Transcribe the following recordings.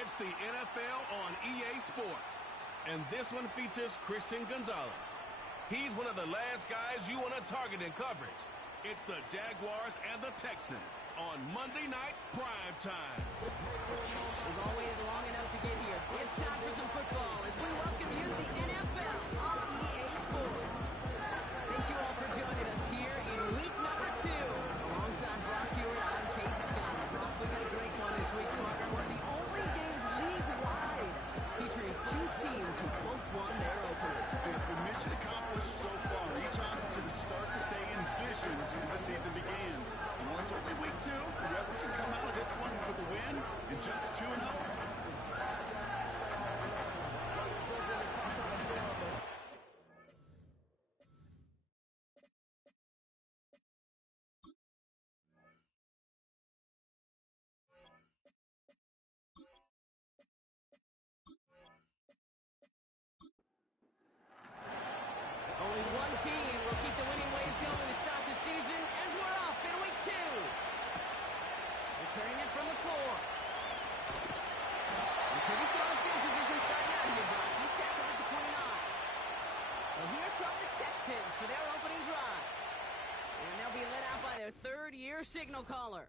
It's the NFL on EA Sports, and this one features Christian Gonzalez. He's one of the last guys you want to target in coverage. It's the Jaguars and the Texans on Monday Night Prime Time. We've all waited long enough to get here. It's time for some football as we welcome you to the NFL on EA Sports. Thank you all for joining us here in week number 2. Alongside Brock Hewitt, I'm Kate Scott. Brock, we got a great one this week, partner. One of the only games league-wide featuring 2 teams who both won their openers. It's been mission accomplished so far. Each off to the start that they envisioned as the season began. And while it's only week 2, whoever can come out of this one with a win and jump to 2-0. Only one team will keep the winning waves going to start the season as we're off in week 2. Returning it from the 4. And pretty solid field position starting out here, Brock. He's tackled at the 29. So here come the Texans for their opening drive. And they'll be led out by their third-year signal caller.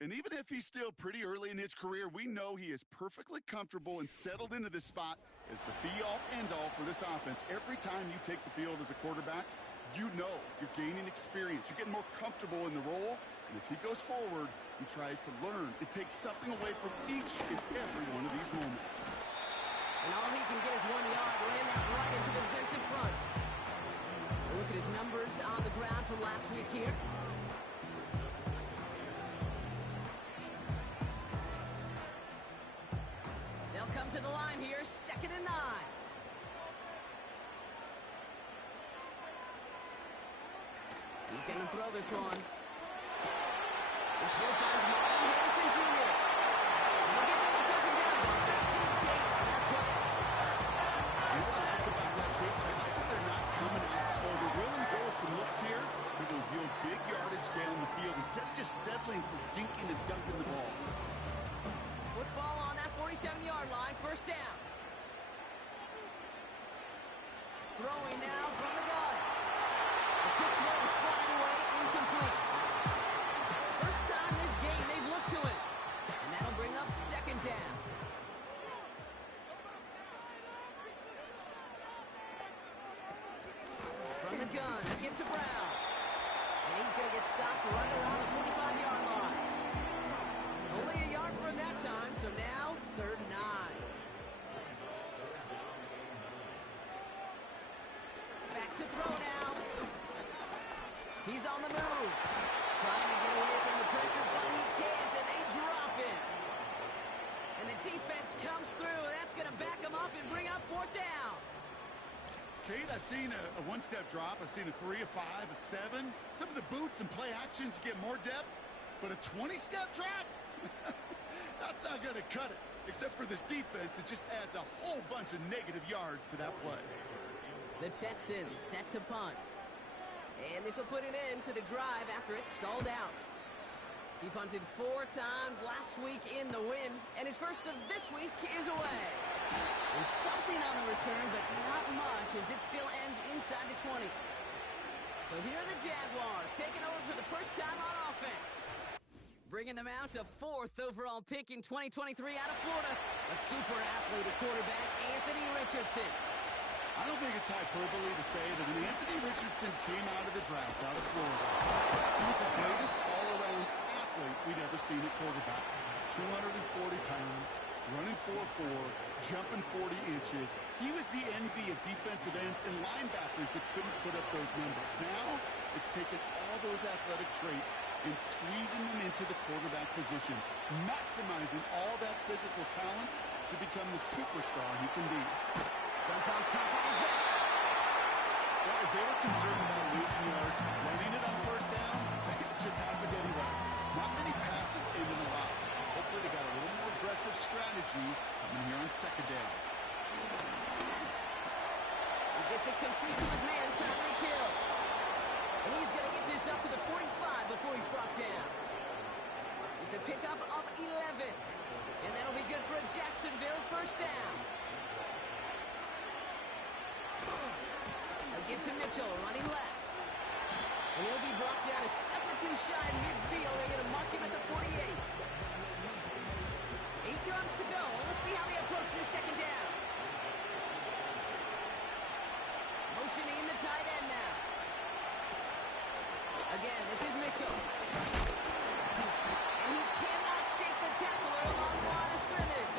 And even if he's still pretty early in his career, we know he is perfectly comfortable and settled into this spot as the be-all, end-all for this offense. Every time you take the field as a quarterback, you know you're gaining experience. You're getting more comfortable in the role. And as he goes forward, he tries to learn and take something away from each and every one of these moments. And all he can get is 1 yard. Ran that right into the defensive front. Look at his numbers on the ground from last week here. They'll come to the line here, 2nd and 9. He's going to throw this one. This one finds Marvin Harrison Jr. And they'll get a touching down. Big gain on that play. And what I like about that kick, I like that they're not coming out slow. They're willing to go with some looks here. They're going to yield big yardage down the field instead of just settling for dinking and dunking the ball. Football on that 47-yard line, 1st down. Throwing now from the gun. A quick throw is sliding away, incomplete. First time this game they've looked to it. And that'll bring up 2nd down. From the gun, get to Brown. And he's going to get stopped right around the 45-yard line. Only a yard from that time, so now 3rd and 9. Back to throw now. He's on the move. Trying to get away from the pressure, but he can't, and they drop him. And the defense comes through. That's going to back him up and bring up 4th down. Kate, I've seen a one-step drop. I've seen a 3, a 5, a 7. Some of the boots and play actions get more depth, but a 20-step drop? That's not going to cut it. Except for this defense, it just adds a whole bunch of negative yards to that play. The Texans set to punt. And this will put an end to the drive after it stalled out. He punted 4 times last week in the win, and his first of this week is away. And something on the return, but not much, as it still ends inside the 20. So here are the Jaguars taking over for the first time on offense. Bringing them out to 4th overall pick in 2023 out of Florida, a super athlete at quarterback, Anthony Richardson. I don't think it's hyperbole to say that when Anthony Richardson came out of the draft out of Florida, he was the greatest all-around athlete we'd ever seen at quarterback. 240 pounds, running 4.4, jumping 40 inches. He was the envy of defensive ends and linebackers that couldn't put up those numbers. Now, it's taken all those athletic traits and squeezing them into the quarterback position, maximizing all that physical talent to become the superstar he can be. Well, if they were concerned about losing yards, running it on 1st down, it just happened anyway. Not many passes ended in a loss. Hopefully they got a little more aggressive strategy coming here on 2nd down. He gets it complete to his man, Tyreek Hill. And he's going to get this up to the 45 before he's brought down. It's a pickup of 11. And that'll be good for a Jack give to Mitchell, running left. And he'll be brought down a step or two shy in midfield. They're going to mark him at the 48. 8 yards to go. Let's see how they approach this second down. Motioning the tight end now. Again, this is Mitchell. And he cannot shake the tackler along the line of scrimmage.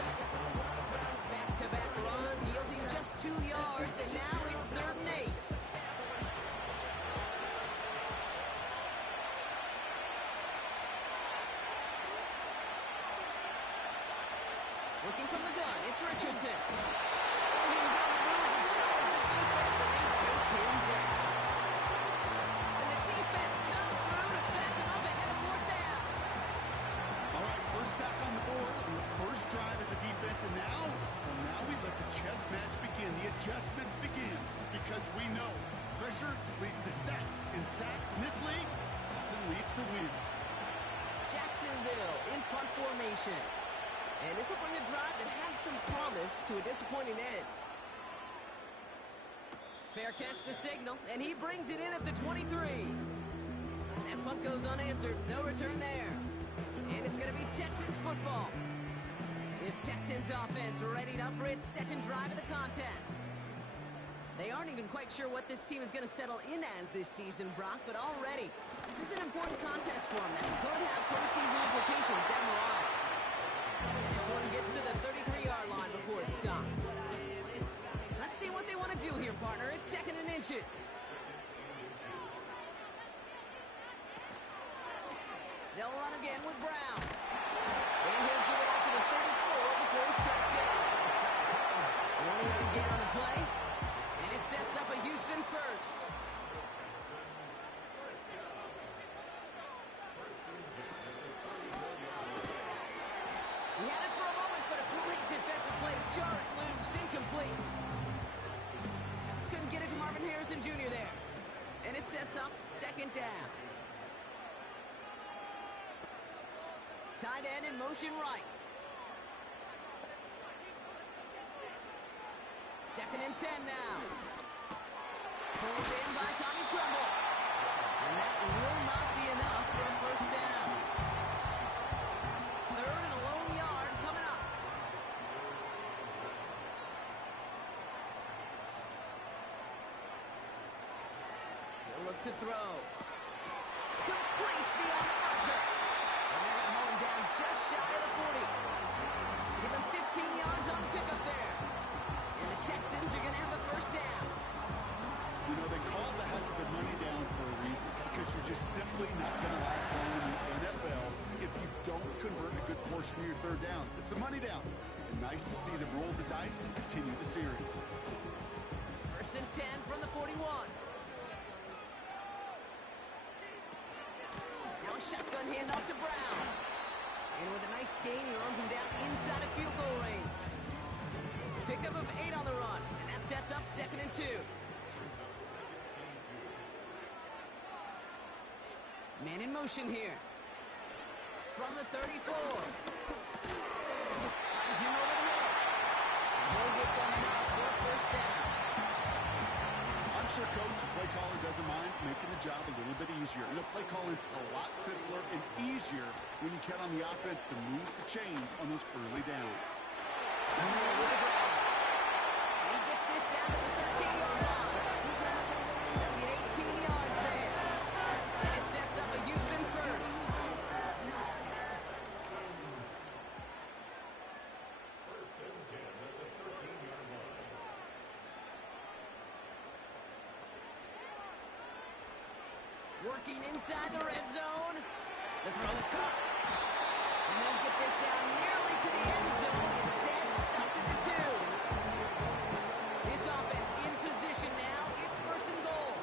Back-to-back runs yielding just 2 yards, and now it's 3rd and 8. Looking from the gun, it's Richardson. Oh, he was on the move, and so is the defense, and they take him down. And the defense comes through to back him up ahead of 4th down. All right, first sack on the board, and the first drive as a defense, and now we let the chess match begin. The adjustments begin, because we know pressure leads to sacks, and sacks in this league often leads to wins. Jacksonville in punt formation. And this will bring a drive that had some promise to a disappointing end. Fair catch the signal, and he brings it in at the 23. That punt goes unanswered. No return there. And it's going to be Texans football. This Texans offense readied up for its second drive of the contest. They aren't even quite sure what this team is going to settle in as this season, Brock, but already this is an important contest for them that could have postseason implications down the line. This one gets to the 33-yard line before it's stopped. Let's see what they want to do here, partner. It's 2nd and inches. They'll run again with Brown. And he'll give it out to the 34 before he's tracked down. 1 again on the play. And it sets up a Houston first. He had it for a moment, but a great defensive play to jar it loose. Incomplete. Just couldn't get it to Marvin Harrison Jr. there. And it sets up 2nd down. Tight end in motion right. 2nd and 10 now. Pulled in by Tommy Tremble. And that will not be enough for a first down. 3rd and a lone yard coming up. He'll look to throw. Complete beyond the marker. And they're going to hold him down just shy of the 40. Give him 15 yards on the pickup there. And the Texans are going to have a first down. You know, they call the heck of the money down for a reason, because you're just simply not going to last long in the NFL if you don't convert a good portion of your 3rd downs. It's a money down. And nice to see them roll the dice and continue the series. 1st and 10 from the 41. Now a shotgun handoff to Brown. And with a nice gain, he runs him down inside of field goal range. Pickup of 8 on the run, and that sets up 2nd and 2. Man in motion here. From the 34. Finds him over the middle. And he'll get them enough for a first down. I'm sure Coach, the play caller, doesn't mind making the job a little bit easier. You know, play calling's a lot simpler and easier when you count on the offense to move the chains on those early downs. With the ground. And he gets this down to the 13-yard line. They'll get 18 yards there. And it sets up a Houston first. Working inside the red zone. The throw is caught. And they'll get this down nearly to the end zone. Instead, stopped at the 2. This offense in position now. It's 1st and goal.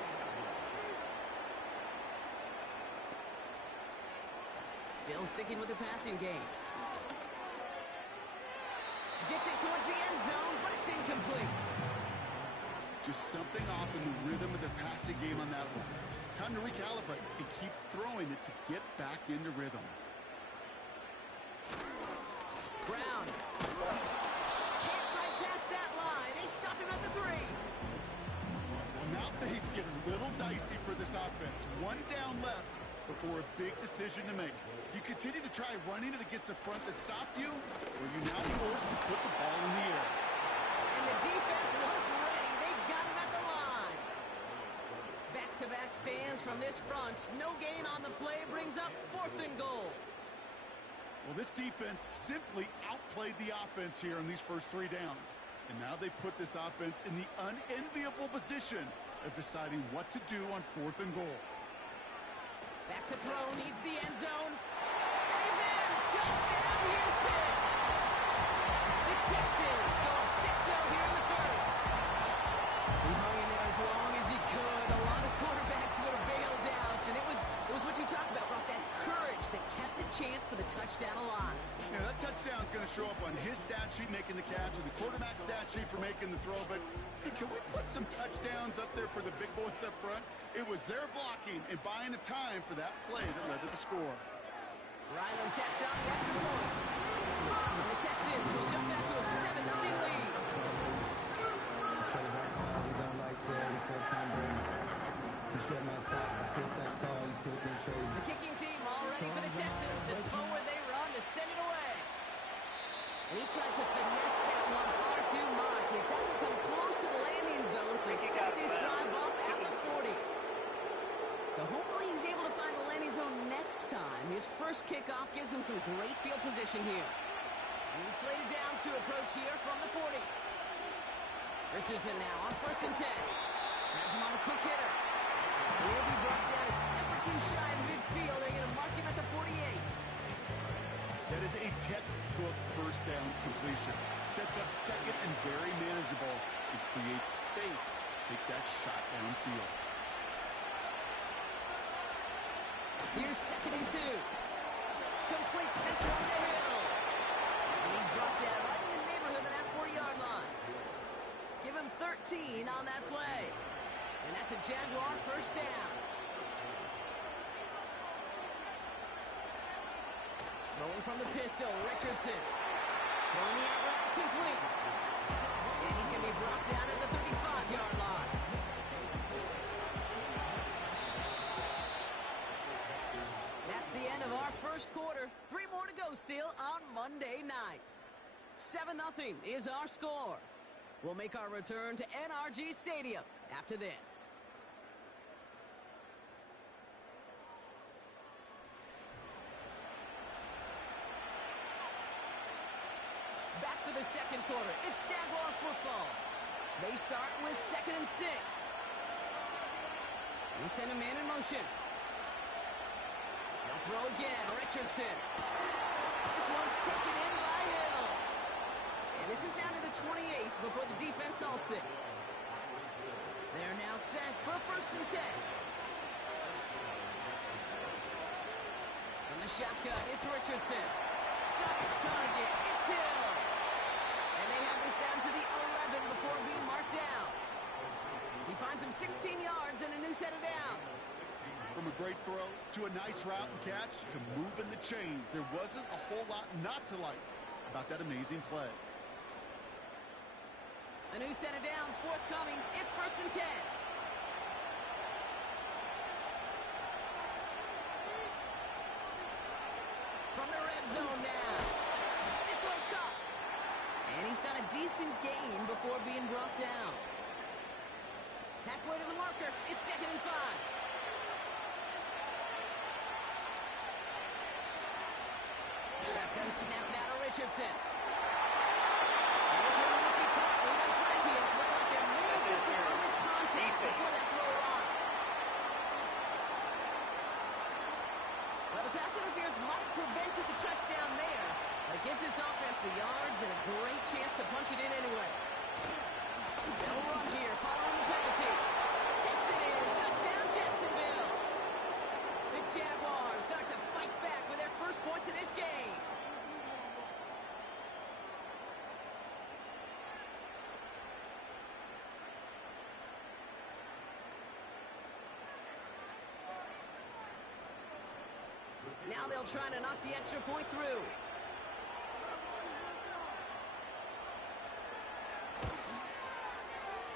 Still sticking with the passing game. Gets it towards the end zone, but it's incomplete. Just something off in the rhythm of their passing game on that one. Time to recalibrate and keep throwing it to get back into rhythm. Brown. Can't right past that line. They stop him at the 3. Well, now Things get a little dicey for this offense. One down left before a big decision to make. You continue to try running it against a front that stopped you, or you now forced to put the ball in the air. And the defense was ready. They got him at the line. Back-to-back stands from this front. No gain on the play brings up 4th and goal. Well, this defense simply outplayed the offense here in these first 3 downs. And now they put this offense in the unenviable position of deciding what to do on 4th and goal. Back to throw, needs the end zone. And he's in! Touchdown, Houston! The Texans go up 6-0 here in the first. He hung in there as long as he could. A lot of quarterbacks would have bailed out. And it was what you talked about, Brock, that courage that kept the chance for the touchdown alive. Yeah, that touchdown's going to show up on his stat sheet making the catch and the quarterback stat sheet for making the throw. But hey, can we put some touchdowns up there for the big boys up front? It was their blocking and buying of time for that play that led to the score. Ryland checks out the extra point. And the Texans will jump back to a 7-0 lead. Quarterback calls, he don't like 12 at September. If you shut my stock, but still stack tall, you still can't trade me. The kicking team all ready for the Texans, and forward they run to send it away. And he tried to finesse that one far too much. It doesn't come close to the landing zone, so set this drive up at the 40. So hopefully he's able to find the landing zone next time. His first kickoff gives him some great field position here. And he's slated downs to approach here from the 40. Richardson now on 1st and 10. Has him on a quick hitter. And he'll be brought down a step or 2 shy of midfield. They're going to mark him at the 48. That is a textbook first down completion. Sets up second and very manageable. It creates space to take that shot downfield. Here's 2nd and 2. Completes this one to Hill. And he's brought down right in the neighborhood of that 40-yard line. Give him 13 on that play. And that's a Jaguar first down. Throwing from the pistol, Richardson. Throwing the out route, complete. And he's going to be brought down at the 35-yard line. That's the end of our first quarter. 3 more to go still on Monday night. 7-0 is our score. We'll make our return to NRG Stadium after this. Back for the second quarter. It's Jaguar football. They start with 2nd and 6. We send a man in motion. They'll throw again. Richardson. This one's taken in by Hill. And this is down to the 28 before the defense halts it. They're now set for 1st and 10. From the shotgun, it's Richardson. Got his target. It's Hill. And they have this down to the 11 before being marked down. He finds him 16 yards and a new set of downs. From a great throw to a nice route and catch to moving the chains, there wasn't a whole lot not to like about that amazing play. A new set of downs forthcoming. It's 1st and 10. From the red zone now. This one's caught. And he's got a decent gain before being brought down. Halfway to the marker. It's 2nd and 5. Shotgun snap now to Richardson. And this one won't be caught. We got a flag here. Looked like there may have been some early contact before that throw on. Well, the pass interference might have prevented the touchdown there, but it gives this offense the yards and a great chance to punch it in anyway. They'll run here following the penalty. Takes it in. Touchdown, Jacksonville. The Jaguars start to fight back with their first points of this game. Now they'll try to knock the extra point through.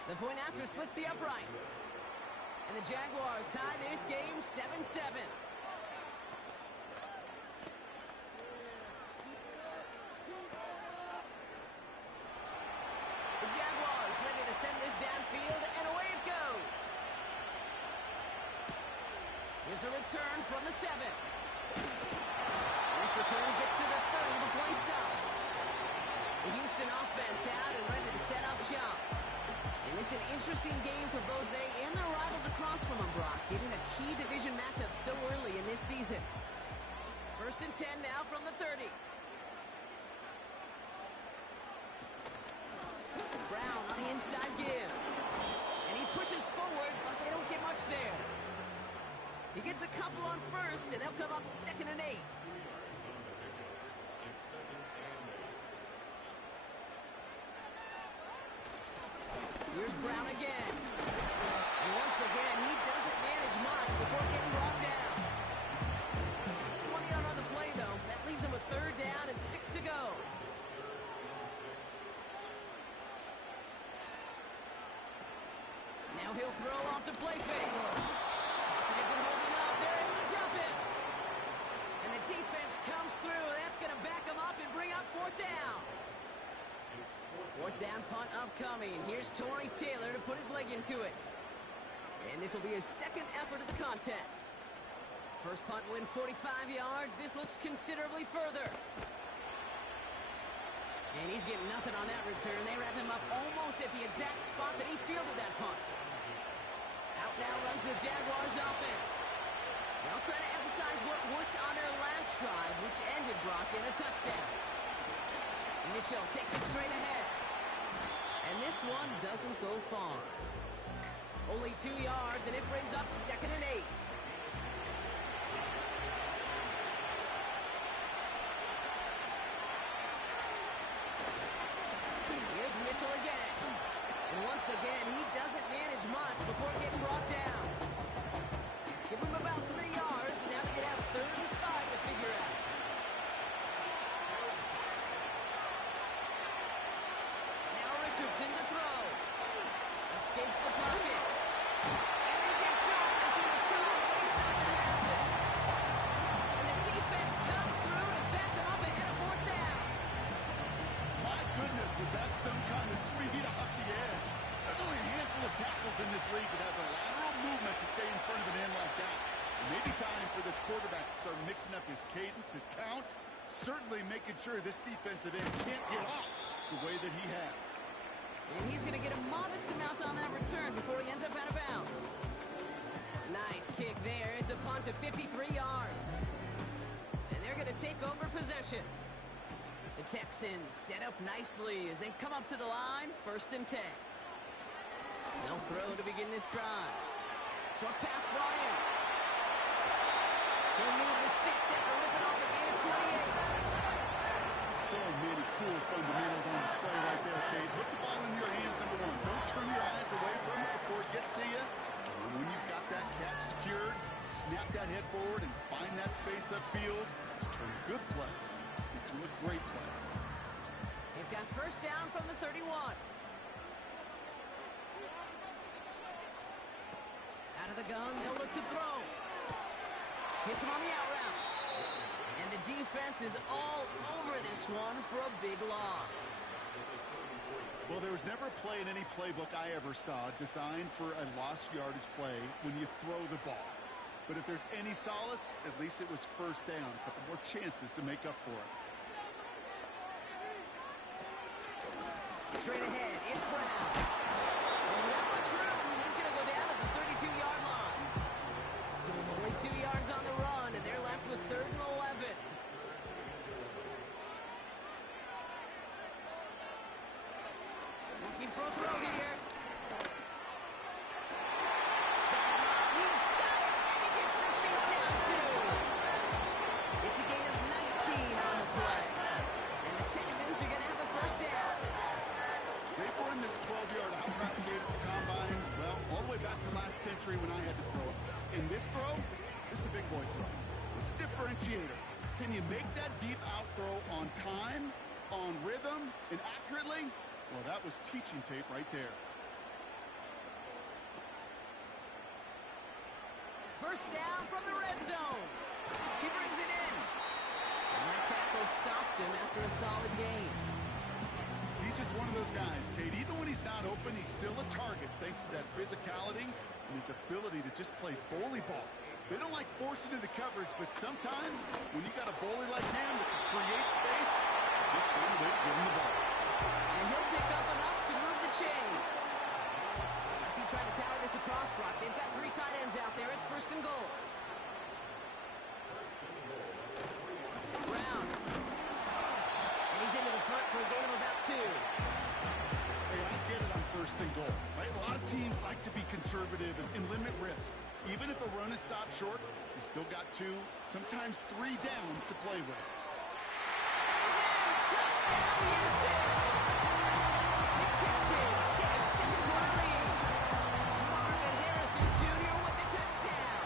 The point after splits the uprights. And the Jaguars tie this game 7-7. The Jaguars ready to send this downfield, and away it goes. Here's a return from the 7. This return gets to the 30 before he stopped. The Houston offense out and ready to set up shop. And this is an interesting game for both they and their rivals across from them, Brock, getting a key division matchup so early in this season. 1st and 10 now from the 30. Brown on the inside give. And he pushes forward, but they don't get much there. He gets a couple on 1st, and they'll come up 2nd and 8. Here's Brown again. And once again, he doesn't manage much before getting brought down. It's 1 yard on the play, though. That leaves him with 3rd down and 6 to go. Now he'll throw off the play fake. Pocket isn't holding up. They're able to drop it. And the defense comes through. That's going to back him up and bring up 4th down. 4th down punt upcoming. Here's Torrey Taylor to put his leg into it. And this will be his 2nd effort of the contest. First punt win 45 yards. This looks considerably further. And he's getting nothing on that return. They wrap him up almost at the exact spot that he fielded that punt. Out now runs the Jaguars offense. They'll try to emphasize what worked on their last drive, which ended Brock in a touchdown. Mitchell takes it straight ahead. And this one doesn't go far. Only 2 yards, and it brings up 2nd and 8. Here's Mitchell again. And once again, he doesn't manage much before getting brought down. Give him about 3 yards, and now they can have 3rd and 5 to figure out. Richardson to throw. Escapes the pocket. And they get Jones in the 2 and makes something happen. And the defense comes through and back them up ahead of 4th down. My goodness, was that some kind of speed off the edge? There's only a handful of tackles in this league that have the lateral movement to stay in front of an end like that. It may be time for this quarterback to start mixing up his cadence, his count, certainly making sure this defensive end can't get off the way that he has. And he's going to get a modest amount on that return before he ends up out of bounds. Nice kick there. It's a punt of 53 yards. And they're going to take over possession. The Texans set up nicely as they come up to the line, 1st and 10. They'll throw to begin this drive. Short pass brought in. He'll move the sticks after ripping off a gain of 28. So many cool fundamentals on display right there, Kate. Put the ball in your hands, number 1. Don't turn your eyes away from it before it gets to you. And when you've got that catch secured, snap that head forward and find that space upfield to turn a good play into a great play. They've got 1st down from the 31. Out of the gun, they'll look to throw. Hits him on the out route. And the defense is all over this one for a big loss. Well, there was never a play in any playbook I ever saw designed for a lost yardage play when you throw the ball. But if there's any solace, at least it was 1st down. A couple more chances to make up for it. Straight ahead, it's Brown. And without much room, he's going to go down at the 32-yard line. Only 2 yards on the run, and they're left with 3rd and 11. Looking for a throw here. Sideline, he's got it, and he gets the feet down too. It's a gain of 19 on the play. And the Texans are going to have a 1st down. They've run this 12-yard out route here at the combine, well, all the way back to last century when I had to throw it. In this throw, this is a big boy throw. It's a differentiator. Can you make that deep out throw on time, on rhythm, and accurately? Well, that was teaching tape right there. First down from the red zone. He brings it in. And that tackle stops him after a solid gain. He's just one of those guys, Kate. Even when he's not open, he's still a target thanks to that physicality and his ability to just play bully ball. They don't like forcing into coverage, but sometimes when you got a bully like him that can create space, just find a way to give him the ball. And he'll pick up enough to move the chains. If you try to power this across, Brock, they've got 3 tight ends out there. It's first and goal. Brown. And he's into the front for a gain of about 2. Hey, I get it on first and goal, right? A lot of teams like to be conservative and limit risk. Even if a run is stopped short, you still got 2, sometimes 3 downs to play with. Touchdown, Houston! The Texans take a second-quarter lead. Marvin Harrison Jr. with the touchdown.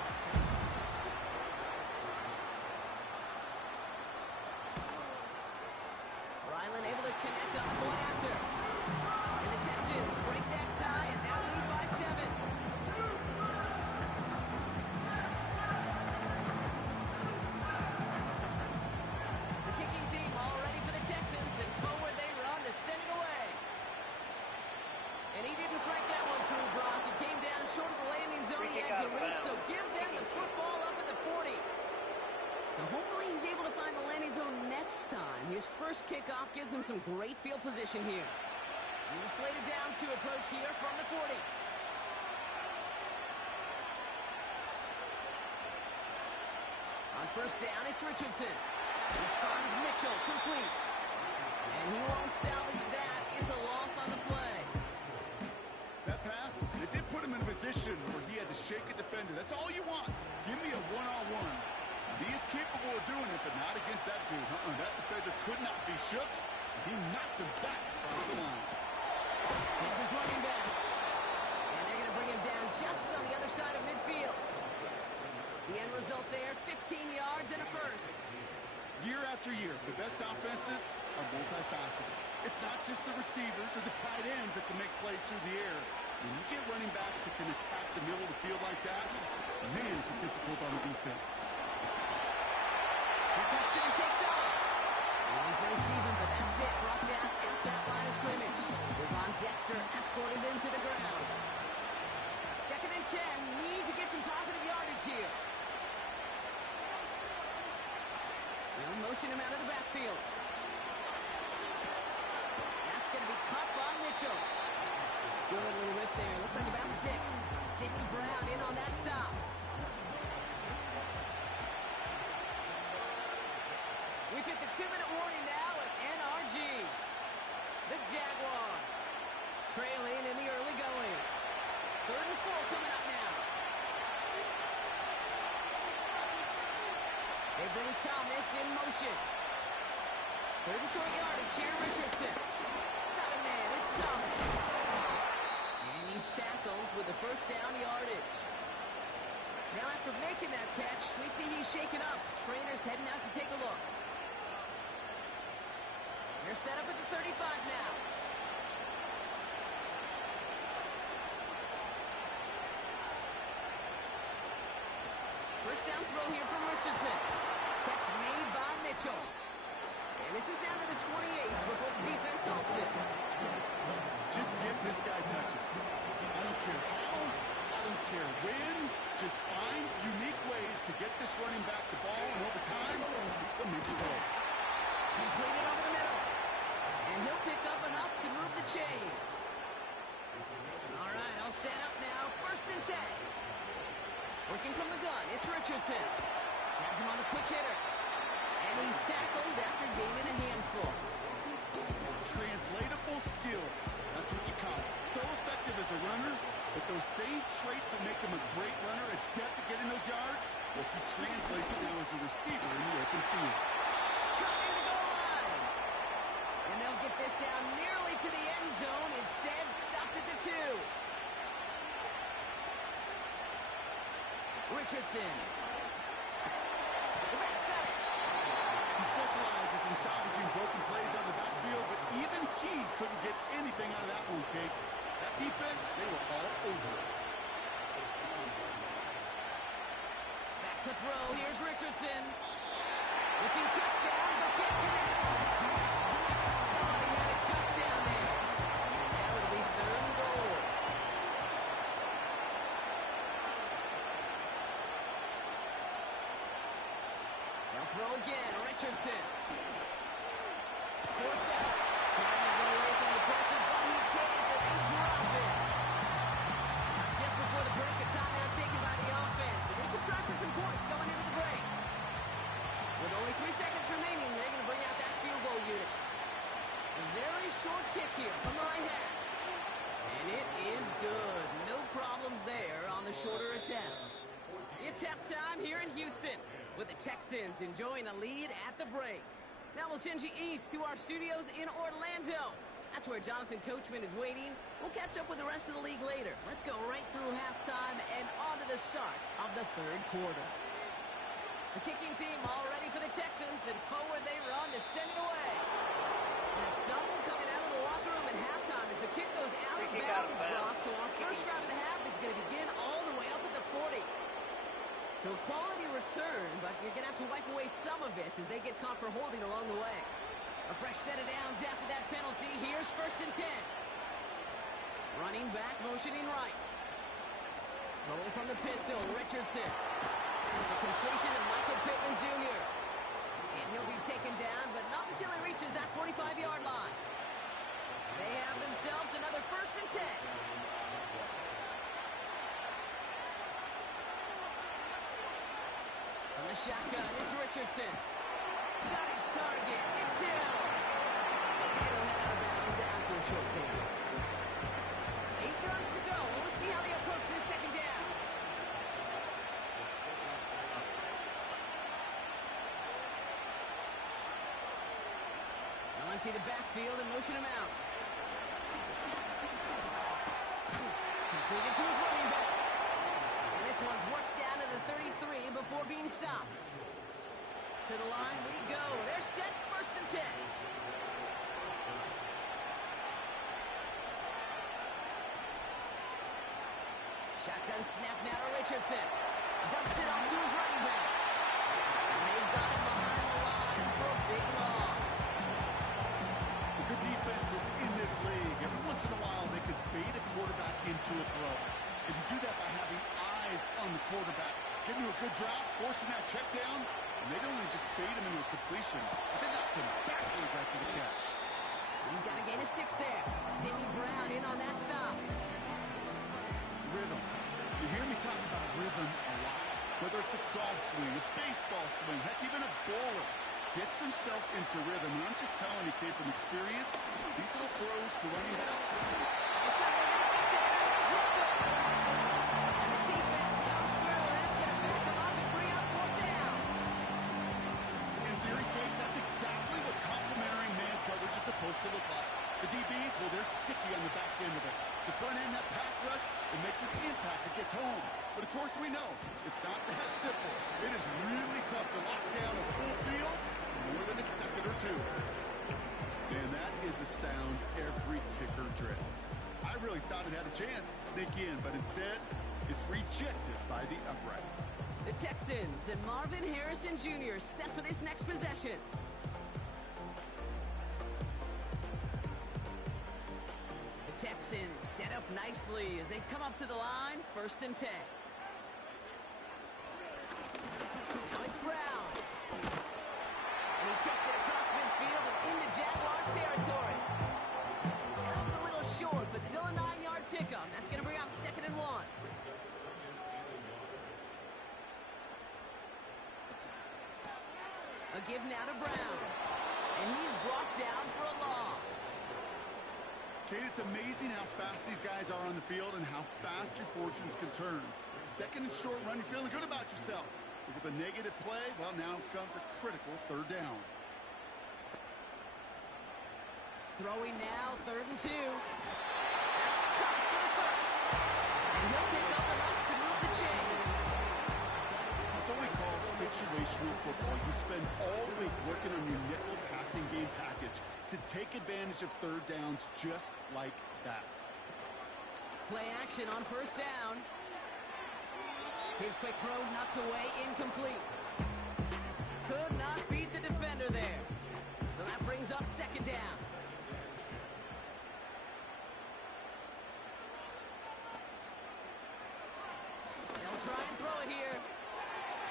Ryland able to connect on the point after. And the Texans break that tie and now lead by 7. The kicking team all ready for the Texans, and forward they run to send it away. And he didn't strike that one through, Brock. It came down short of the landing zone he had to reach, so give them the football up at the 40. So hopefully he's able to find the landing zone next time. His first kickoff gives him some great field position here. And the slated downs to approach here from the 40. On first down, it's Richardson. This finds Mitchell complete. And he won't salvage that. It's a loss on the play. That pass, it did put him in a position where he had to shake a defender. That's all you want. Give me a one-on-one. He is capable of doing it, but not against that dude. That defender could not be shook. He knocked him back across the line. It's his running back. And they're going to bring him down just on the other side of midfield. The end result there, 15 yards and a first. Year after year, the best offenses are multifaceted. It's not just the receivers or the tight ends that can make plays through the air. When you get running backs that can attack the middle of the field like that, man, is it difficult on the defense. He tucks it and takes off. And breaks even, but that's it. Brought down at that line of scrimmage. Devon Dexter escorted him to the ground. 2nd and 10. Need to get some positive yardage here. They'll motion him out of the backfield. That's going to be cut by Mitchell. Good little whip there. Looks like about 6. Sidney Brown in on that stop. We've hit the 2-minute warning now at NRG. The Jaguars trailing in the early going. 3rd and 4 coming up now. They bring Thomas in motion. 3rd and short yardage here, Richardson. Got a man, it's Thomas. And he's tackled with the first down yardage. Now after making that catch, we see he's shaken up. Trainer's heading out to take a look. They're set up at the 35 now. First down throw here from Richardson. Catch made by Mitchell. And this is down to the 28s before the defense halts it. Just give this guy touches. I don't care how, I don't care when. Just find unique ways to get this running back the ball, and over time, he's going to make the goal. Completed over the middle. And he'll pick up enough to move the chains. All right, all set up now. 1st and 10. Working from the gun, it's Richardson. Has him on the quick hitter. And he's tackled after gaining a handful. Translatable skills. That's what you call it. So effective as a runner, but those same traits that make him a great runner, adept at getting those yards, well, he translates now as a receiver in the open field. Cut near the goal line. And they'll get this down nearly to the end zone. Instead, stopped at the 2. Richardson. The back's got it. He specializes in salvaging broken plays on the backfield, but even he couldn't get anything out of that one, Kate. That defense, they were all over it. here from the right hash. And it is good. No problems there on the shorter attempt. It's halftime here in Houston, with the Texans enjoying a lead at the break. Now we'll send you east to our studios in Orlando. That's where Jonathan Coachman is waiting. We'll catch up with the rest of the league later. Let's go right through halftime and on to the start of the third quarter. The kicking team all ready for the Texans, and forward they run to send it away. And a stumble coming out of the locker room at halftime as the kick goes out of bounds, Brock. So our first drive of the half is going to begin all the way up at the 40. So a quality return, but you're going to have to wipe away some of it as they get caught for holding along the way. A fresh set of downs after that penalty. Here's 1st and 10. Running back, motioning right. Rolling from the pistol, Richardson. It's a completion of Michael Pittman Jr. And he'll be taken down, but not until he reaches that 45-yard line. They have themselves another 1st and 10. From the shotgun, it's Richardson. Got his target. It's Hill. And he'll head out of bounds after a short gain. 8 yards to go. Let's see how they approach this second down. They'll empty the backfield and motion him out. Completed to his running back. And this one's worked down to the 33 before being stopped. To the line we go. They're set, 1st and 10. Shotgun snap now to Richardson. Dumps it off to his running back. And they've got him behind the line for a big loss. Good defenses in this league. Every once in a while, they could bait a quarterback into a throw. If you do that by having eyes on the quarterback, giving you a good drop, forcing that check down, and they don't only just bait him into a completion, but they knocked him backwards after the catch. He's got to gain a 6 there. Sidney Brown in on that stop. Rhythm. You hear me talk about rhythm a lot. Whether it's a golf swing, a baseball swing, heck, even a bowler gets himself into rhythm. And I'm just telling you, kid, from experience, these little throws to running backs. It's not going to get there, and they drop it. And the defense comes through, and that's going to back them up and bring up 4th down. In theory, Kate, that's exactly what complementary man coverage is supposed to look like. The DBs, well, they're sticky on the back end of it. The front end, that pass rush, it makes its impact. It gets home. But, of course, we know it's not that simple. It is really tough to lock down a full field in more than a second or two. And that is a sound every kicker dreads. I really thought it had a chance to sneak in, but instead, it's rejected by the upright. The Texans and Marvin Harrison Jr. set for this next possession. The Texans set up nicely as they come up to the line, 1st and 10. Now it's Brown. And he takes it across midfield and into Jaguars territory. Just a little short, but still a 9-yard pickup. That's going to bring up 2nd and 1. A give now to Brown. And he's brought down for a loss. Kate, it's amazing how fast these guys are on the field and how fast your fortunes can turn. 2nd and short run, you're feeling good about yourself. But with a negative play, well, now comes a critical 3rd down. Throwing now, 3rd and 2. That's caught for the 1st. And he'll pick up enough to move the chains. That's what we call situational football. You spend all week working on your nickel passing game package to take advantage of 3rd downs just like that. Play action on 1st down. His quick throw knocked away, incomplete. Could not beat the defender there. So that brings up 2nd down. They'll try and throw it here.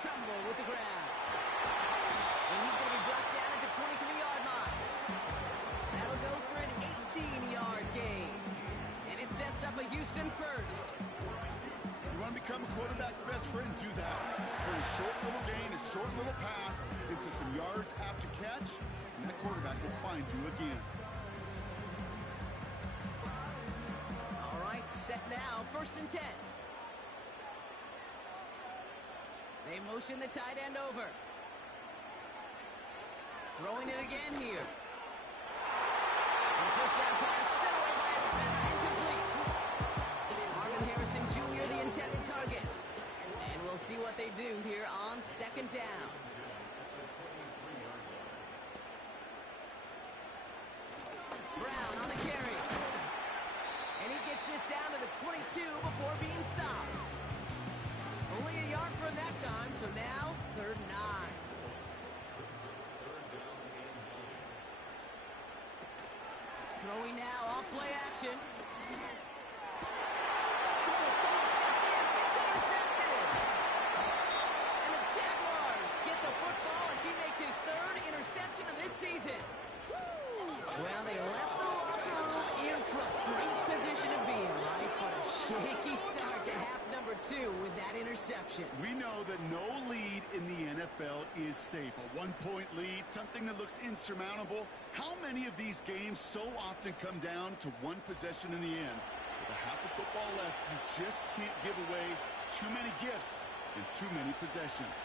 Trumble with the ground. And he's going to be brought down at the 23-yard line. That'll go for an 18-yard gain. And it sets up a Houston 1st. You want to become a quarterback's best friend, do that. Turn a short little gain, a short little pass into some yards after catch, and that quarterback will find you again. Set now, 1st and 10. They motion the tight end over. Throwing it again here. And the first down pass sent away by a defender, incomplete. Marvin Harrison Jr., the intended target. And we'll see what they do here on 2nd down. Brown on the carry. And he gets this down to the 22 before being stopped. Only a yard from that time, so now 3rd and 9. Throwing now, off play action. Oh, someone stepped in, it's intercepted. And the Jaguars get the football as he makes his 3rd interception of this season. Well, they left the locker room in front. Great position to be in, right? But a shaky start to half number 2 with that interception. We know that no lead in the NFL is safe. A 1-point lead, something that looks insurmountable. How many of these games so often come down to one possession in the end? With a half of football left, you just can't give away too many gifts in too many possessions.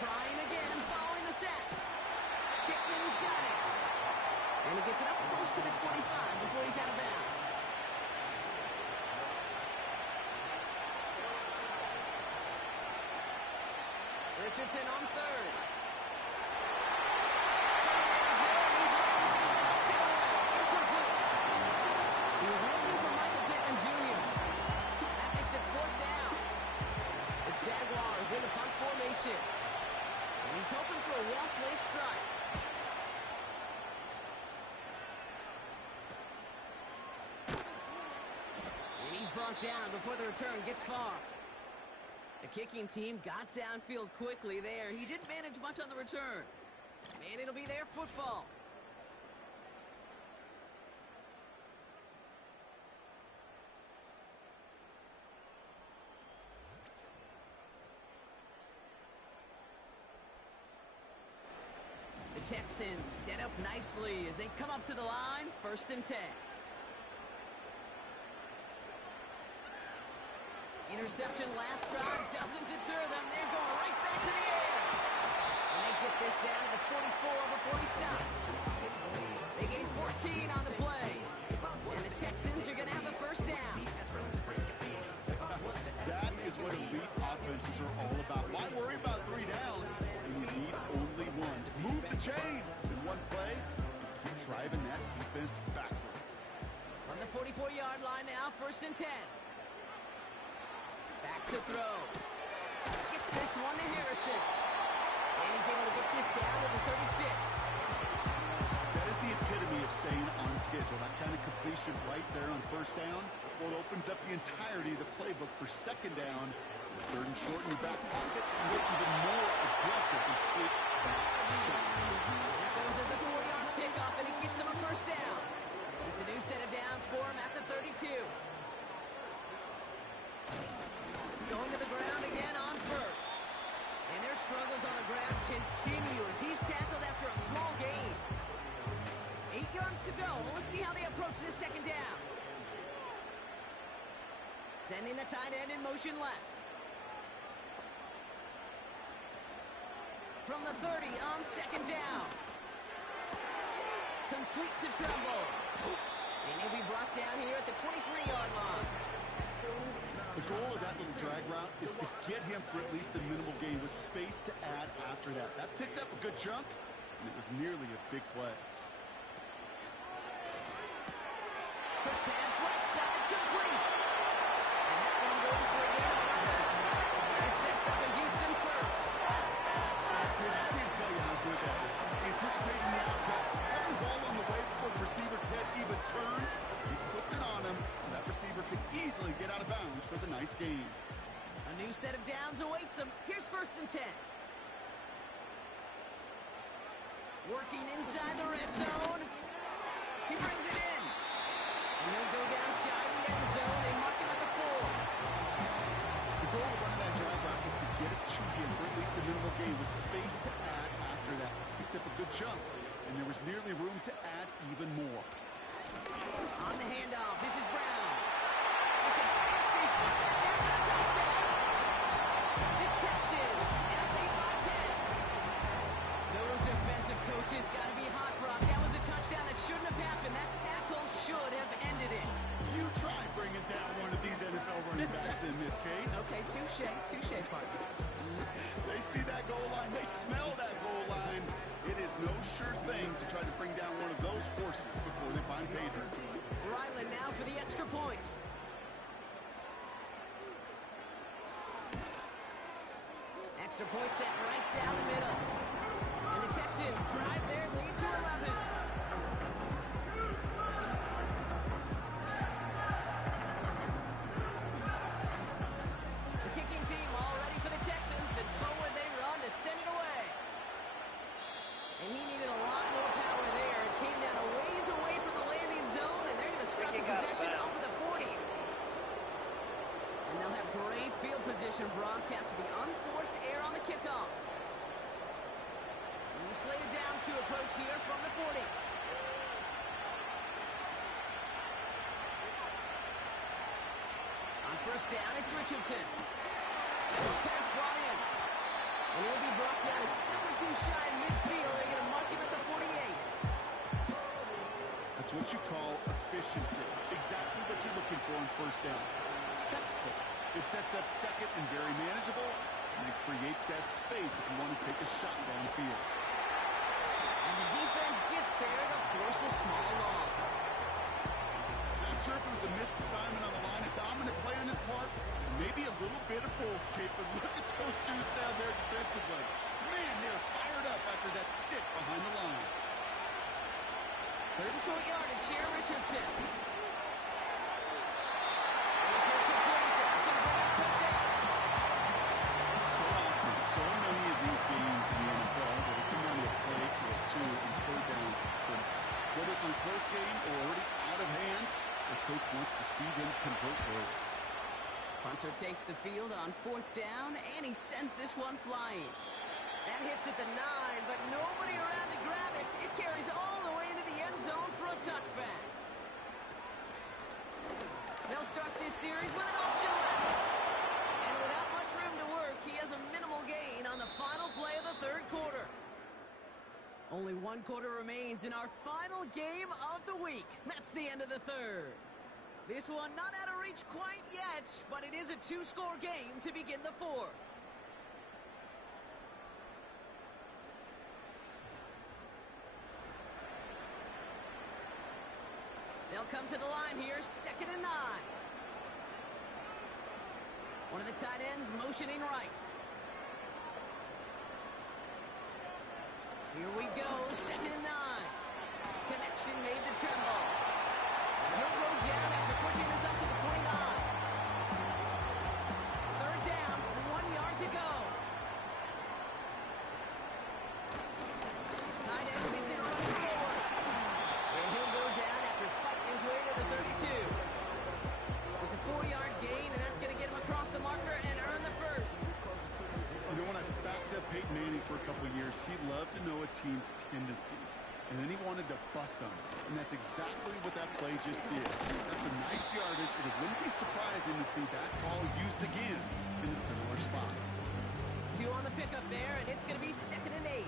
Trying again, following the sack. Pittman's got it. And he gets it up close to the 25 before he's out of bounds. Richardson on 3rd. Incomplete. He was looking for Michael Pittman Jr. That makes it 4th down. The Jaguars in the punt formation. And he's hoping for a well-placed strike. And he's brought down before the return gets far. The kicking team got downfield quickly there. He didn't manage much on the return. And it'll be their football. The Texans set up nicely as they come up to the line, 1st and 10. Interception last drive doesn't deter them. They're going right back to the air. And they get this down to the 44 before he stopped. They gain 14 on the play. And the Texans are going to have the 1st down. That is what elite offenses are all about. Why worry about 3 downs when you need only 1? Move the chains in one play and keep driving that defense backwards. From the 44-yard line now, 1st and 10. Back to throw. Gets this one to Harrison. And he's able to get this down to the 36. That is the epitome of staying on schedule. That kind of completion right there on 1st down. Well, it opens up the entirety of the playbook for 2nd down. 3rd and short in your back pocket. And get even more aggressive and take that shot. That goes as a 4-yard kickoff, and it gets him a 1st down. It's a new set of downs for him at the 32. Going to the ground again on 1st. And their struggles on the ground continue as he's tackled after a small gain. 8 yards to go. Well, let's see how they approach this 2nd down. Sending the tight end in motion left. From the 30 on 2nd down. Complete to Trumbull. And he'll be brought down here at the 23-yard line. The goal of that little drag route is to get him for at least a minimal gain with space to add after that. That picked up a good chunk, and it was nearly a big play. Quick pass right side, complete. And that one goes for a gain of 11. And it sets up a Houston 1st. I can't tell you how good that is. Anticipating the outcome, having the ball on the way before the receiver's head even turns, he puts it on him so that receiver can easily get out of bounds for the nice gain. A new set of downs awaits him. Here's 1st and 10. Working inside the red zone. He brings it in. looking to add even more. On the handoff, this is Brown. It's a fancy football and a touchdown. The Texans now lead by 10. Those defensive coaches got to be hot, Brock. That was a touchdown that shouldn't have happened. That tackle should have ended it. You try bringing down one of these NFL running backs in this case. Okay, touche, partner. They see that goal line. They smell that goal line. It is no sure thing to try to bring down one of those horses before they find pay dirt. Ryland now for the extra point. Extra point set right down the middle. And the Texans drive their lead to 11. The kicking team all ready for the Texans, and forward they run to send it away. And he needed a lot more power there. It came down a ways away from the landing zone, and they're going to start the possession over the 40. And they'll have great field position, Brock, after the unforced error on the kickoff. And slated downs to approach here from the 40. On first down, it's Richardson. Pass brought in. And he'll be brought down a step or two shy in midfield. They're going to mark him at the 48. That's what you call efficiency. Exactly what you're looking for on first down. Textbook. It sets up second and very manageable, and it creates that space if you want to take a shot downfield. And the defense gets there to force a small loss. Not sure if it was a missed assignment on the line, a dominant play on his part, maybe a little bit of both, Kate, but look at those dudes down there defensively. Man, they're fired up after that stick behind the line. 30 short yardage here, Richardson. So often, so many of these games in the NFL that it come down to a play or two and third downs. Whether it's on a close game or already out of hand, the coach wants to see them convert those. Punter takes the field on fourth down, and he sends this one flying. That hits at the 9, but nobody around to grab it. It carries all the way into the end zone for a touchback. They'll start this series with an option left. And without much room to work, he has a minimal gain on the final play of the third quarter. Only one quarter remains in our final game of the week. That's the end of the third. This one not out of reach quite yet, but it is a two-score game to begin the fourth. They'll come to the line here, 2nd and 9. One of the tight ends motioning right. Here we go, 2nd and 9. Connection made to Tremble. He'll go down after pushing this up to the 29. Third down, 1 yard to go. Tight end gets it running forward. And he'll go down after fighting his way to the 32. It's a 4-yard gain, and that's going to get him across the marker and earn the first. You know, when I backed up Peyton Manning for a couple of years, he loved to know a team's tendencies. And then he wanted to bust them. And that's exactly what that play just did. That's a nice yardage, and it wouldn't be surprising to see that call used again in a similar spot. 2 on the pickup there, and it's going to be 2nd and 8.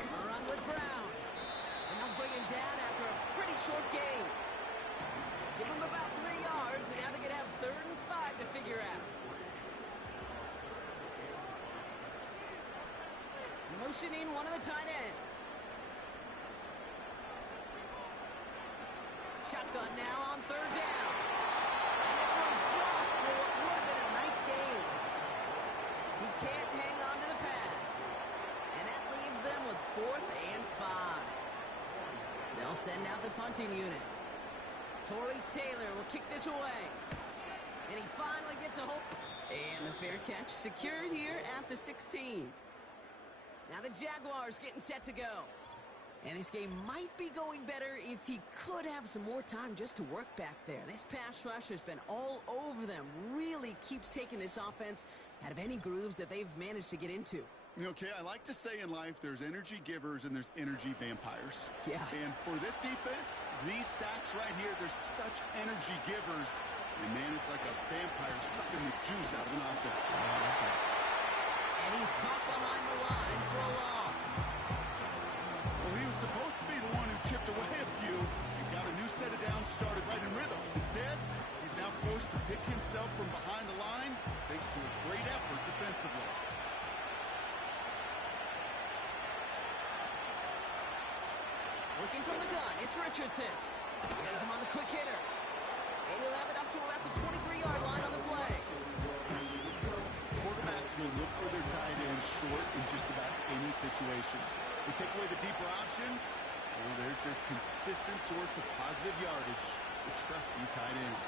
A run with Brown. And they'll bring him down after a pretty short gain. Give him about 3 yards, and now they're going to have 3rd and 5 to figure out. Motioning one of the tight ends. Shotgun now on 3rd down. And this one's dropped for what would have been a nice gain. He can't hang on to the pass. And that leaves them with 4th and 5. They'll send out the punting unit. Torrey Taylor will kick this away. And he finally gets a hold. And the fair catch secured here at the 16. Now the Jaguars getting set to go. And this game might be going better if he could have some more time just to work back there. This pass rush has been all over them. Really keeps taking this offense out of any grooves that they've managed to get into. Okay, I like to say in life there's energy givers and there's energy vampires. Yeah. And for this defense, these sacks right here, they're such energy givers. And, man, it's like a vampire sucking the juice out of an offense. And he's caught behind the line for a loss. Well, he was supposed to be the one who chipped away a few and got a new set of downs started right in rhythm. Instead, he's now forced to pick himself from behind the line thanks to a great effort defensively. Looking from the gun, it's Richardson. He has him on the quick hitter. And he'll have it up to about the 23-yard line on the play. Quarterbacks will look for their tight end short in just about any situation. They take away the deeper options, well, there's their consistent source of positive yardage, the trusty tight end.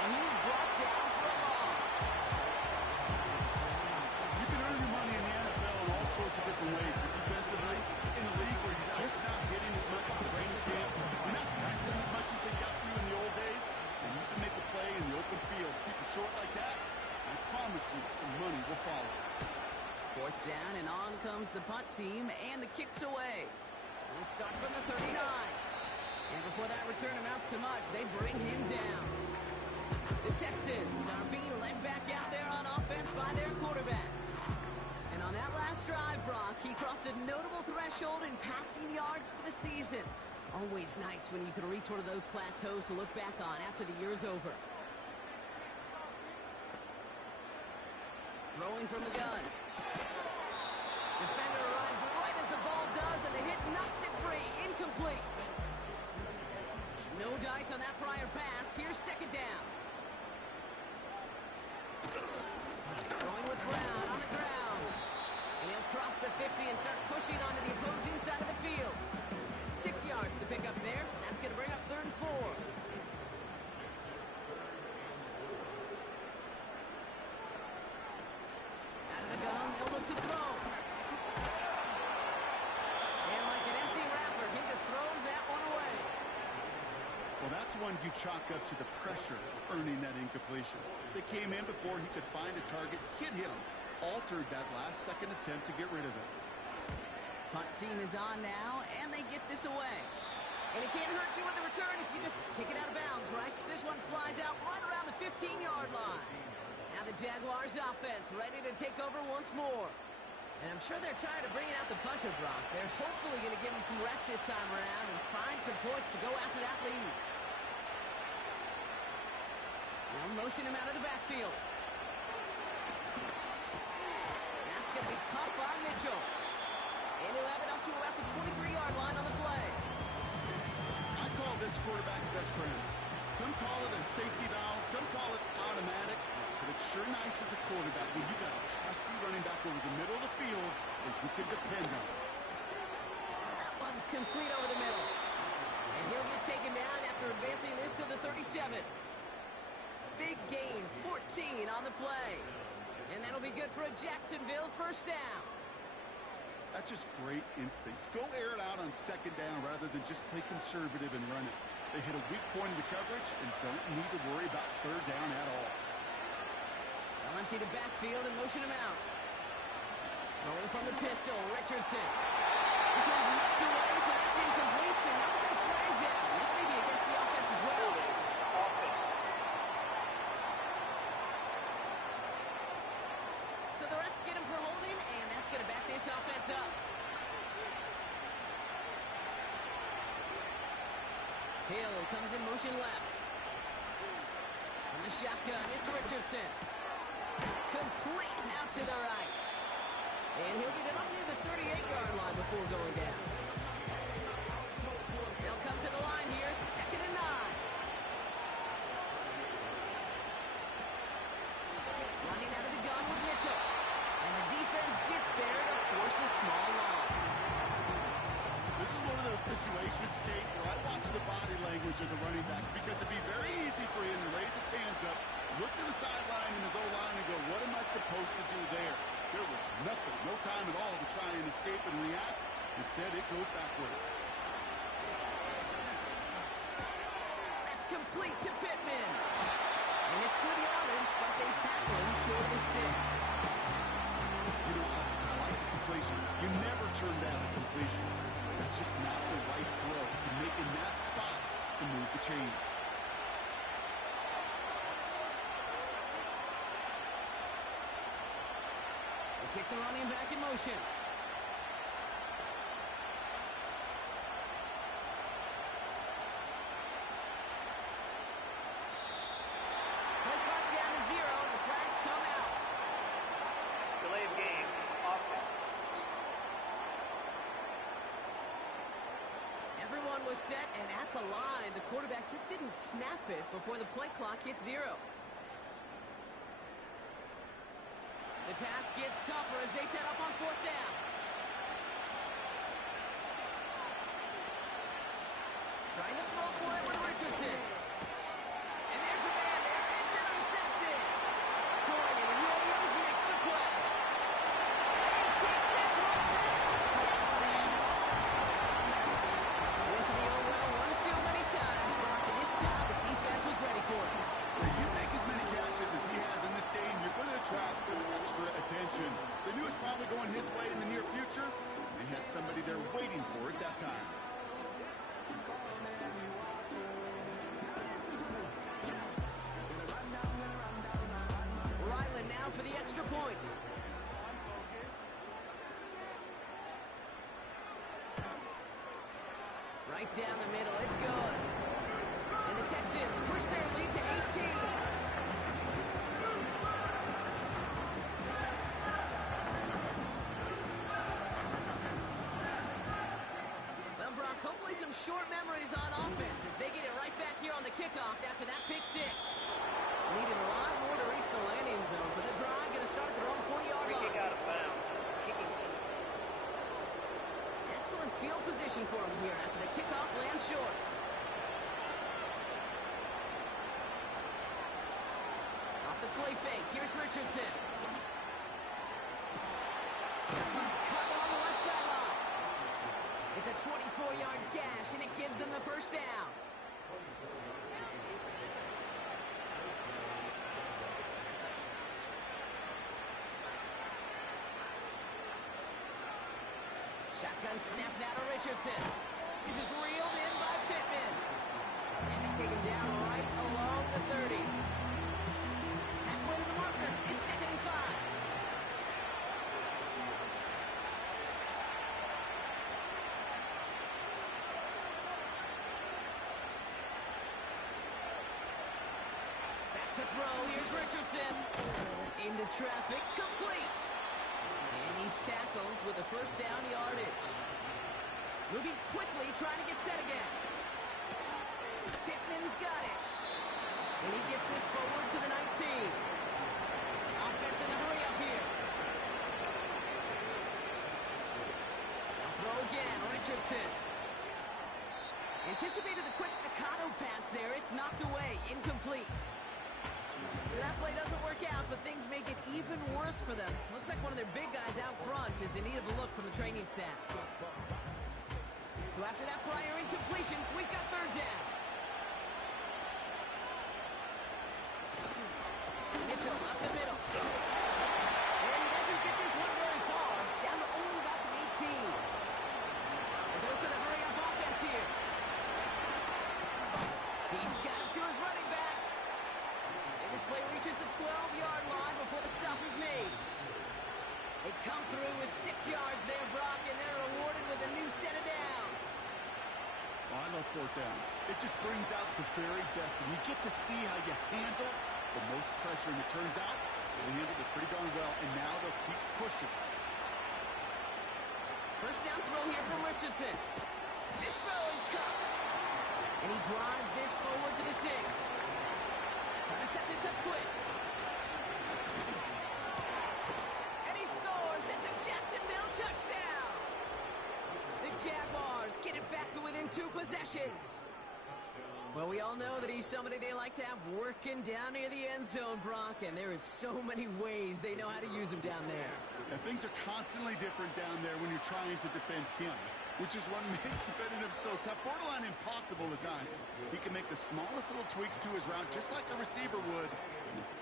And he's brought down for a loss. You can earn your money in the NFL in all sorts of different ways, but defensively, in a league where you're just not hitting as much in training camp, you're not tackling as much as they got to in the old days, and you can make a play in the open field. Keep it short like that, I promise you some money will follow. Fourth down, and on comes the punt team, and the kick's away. We'll start from the 39. And before that return amounts to much, they bring him down. The Texans are being led back out there on offense by their quarterback. And on that last drive, Brock, he crossed a notable threshold in passing yards for the season. Always nice when you can reach one of those plateaus to look back on after the year's over. Throwing from the gun. Defender arrives right as the ball does, and the hit knocks it free. Incomplete. No dice on that prior pass. Here's second down. Throwing with Brown on the ground. And he'll cross the 50 and start pushing onto the opposing side of the field. 6 yards to pick up there. That's going to bring up 3rd and 4. Out of the gun, they'll look to throw. And like an empty wrapper, he just throws that one away. Well, that's one you chalk up to the pressure earning that incompletion. They came in before he could find a target, hit him, altered that last-second attempt to get rid of it. Punt team is on now, and they get this away. And it can't hurt you with the return if you just kick it out of bounds, right? This one flies out right around the 15-yard line. Now the Jaguars offense ready to take over once more. And I'm sure they're tired of bringing out the puncher, Brock. They're hopefully going to give him some rest this time around and find some points to go after that lead. Now motion him out of the backfield. That's going to be caught by Mitchell. And he'll have it up to about the 23-yard line on the play. I call this quarterback's best friend. Some call it a safety valve, some call it automatic, but it's sure nice as a quarterback when you got a trusty running back over the middle of the field that you can depend on. That one's complete over the middle. And he'll get taken down after advancing this to the 37. Big gain, 14 on the play. And that'll be good for a Jacksonville first down. That's just great instincts. Go air it out on second down rather than just play conservative and run it. They hit a weak point in the coverage and don't need to worry about third down at all. They'll empty the backfield and motion him out. Throwing from the pistol, Richardson. This one's knocked away, so that's incomplete, and now they're flagged down. This may be against the offense as well. So the refs get him for holding, and that's going to back this offense up. Hill comes in motion left. On the shotgun, it's Richardson. Complete out to the right. And he'll get it up near the 38-yard line before going down. They'll come to the line here, 2nd and 9. Running out of the gun with Mitchell. And the defense gets there to force a small loss. This is one of those situations, Kate, where I watch the body language of the running back because it'd be very easy for him to raise his hands up, look to the sideline in his O-line and go, what am I supposed to do there? There was nothing, no time at all to try and escape and react. Instead, it goes backwards. That's complete to Pittman. And it's good yardage, but they tackle him short of the sticks. You know, I like the completion. You never turn down a completion. That's just not the right throw to make in that spot to move the chains. They kick the running back in motion. Play clock down to 0. The flags come out. Delay of game, offense. Everyone was set and at the line. The quarterback just didn't snap it before the play clock hit 0. The task gets tougher as they set up on 4th down. Trying to throw for it with Richardson. And there's a man there. It's intercepted. Dorian Williams makes the play. And he takes this one back for the pick 6. Went to the old well one too many times, Brock, and this time the defense was ready for it. When you make as many catches as he has in this game, you're going to attract some extra attention. They knew it was probably going his way in the near future. They had somebody there waiting for it that time. Ryland now for the extra point. Right down the middle, it's good. And the Texans push their lead to 18. Well, Brock, hopefully some short memories on offense as they get it right back here on the kickoff after that pick 6. Needed a lot more to reach the landing zone, so the drive going to start at their own 40-yard Free line. kick out of bounds. Kicking team. Excellent field position for him here after the kickoff lands short. Off the play fake, here's Richardson. That one's cut along the left sideline. It's a 24-yard gash, and it gives them the first down. Shotgun snap now to Richardson. This is reeled in by Pittman. And they take him down right along the 30. Halfway to the marker. It's 2nd and 5. Back to throw. Here's Richardson. Into traffic. Complete. And he's tackled with a first down yardage. Moving quickly, trying to get set again. Pittman's got it. And he gets this forward to the 19. Offense in the hurry up here. Now throw again, Richardson. Anticipated the quick staccato pass there. It's knocked away, incomplete. So that play doesn't work out, but things make it even worse for them. Looks like one of their big guys out front is in need of a look from the training staff. So after that prior incompletion, we've got 3rd down. Mitchell up the middle. And he doesn't get this one very far. Down to only about the 18. And goes to the hurry-up offense here. He's got it to his running back. And this play reaches the 12-yard line before the stop is made. They come through with 6 yards there, Brock, and they're rewarded with a new set of downs. Oh, I love 4th downs. It just brings out the very best, and you get to see how you handle the most pressure, and it turns out they handled it pretty darn well, and now they'll keep pushing. First down throw here from Richardson. This throw is caught. And he drives this forward to the 6. Trying to set this up quick. And he scores. It's a Jacksonville touchdown. The Jaguars get it back to within 2 possessions. Well, we all know that he's somebody they like to have working down near the end zone, Brock, and there is so many ways they know how to use him down there. And things are constantly different down there when you're trying to defend him. which is what makes defending him so tough, borderline impossible at times. He can make the smallest little tweaks to his route just like a receiver would. And it's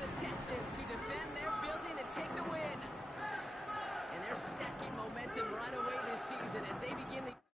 The Texans who defend their building and take the win. And they're stacking momentum right away this season as they begin the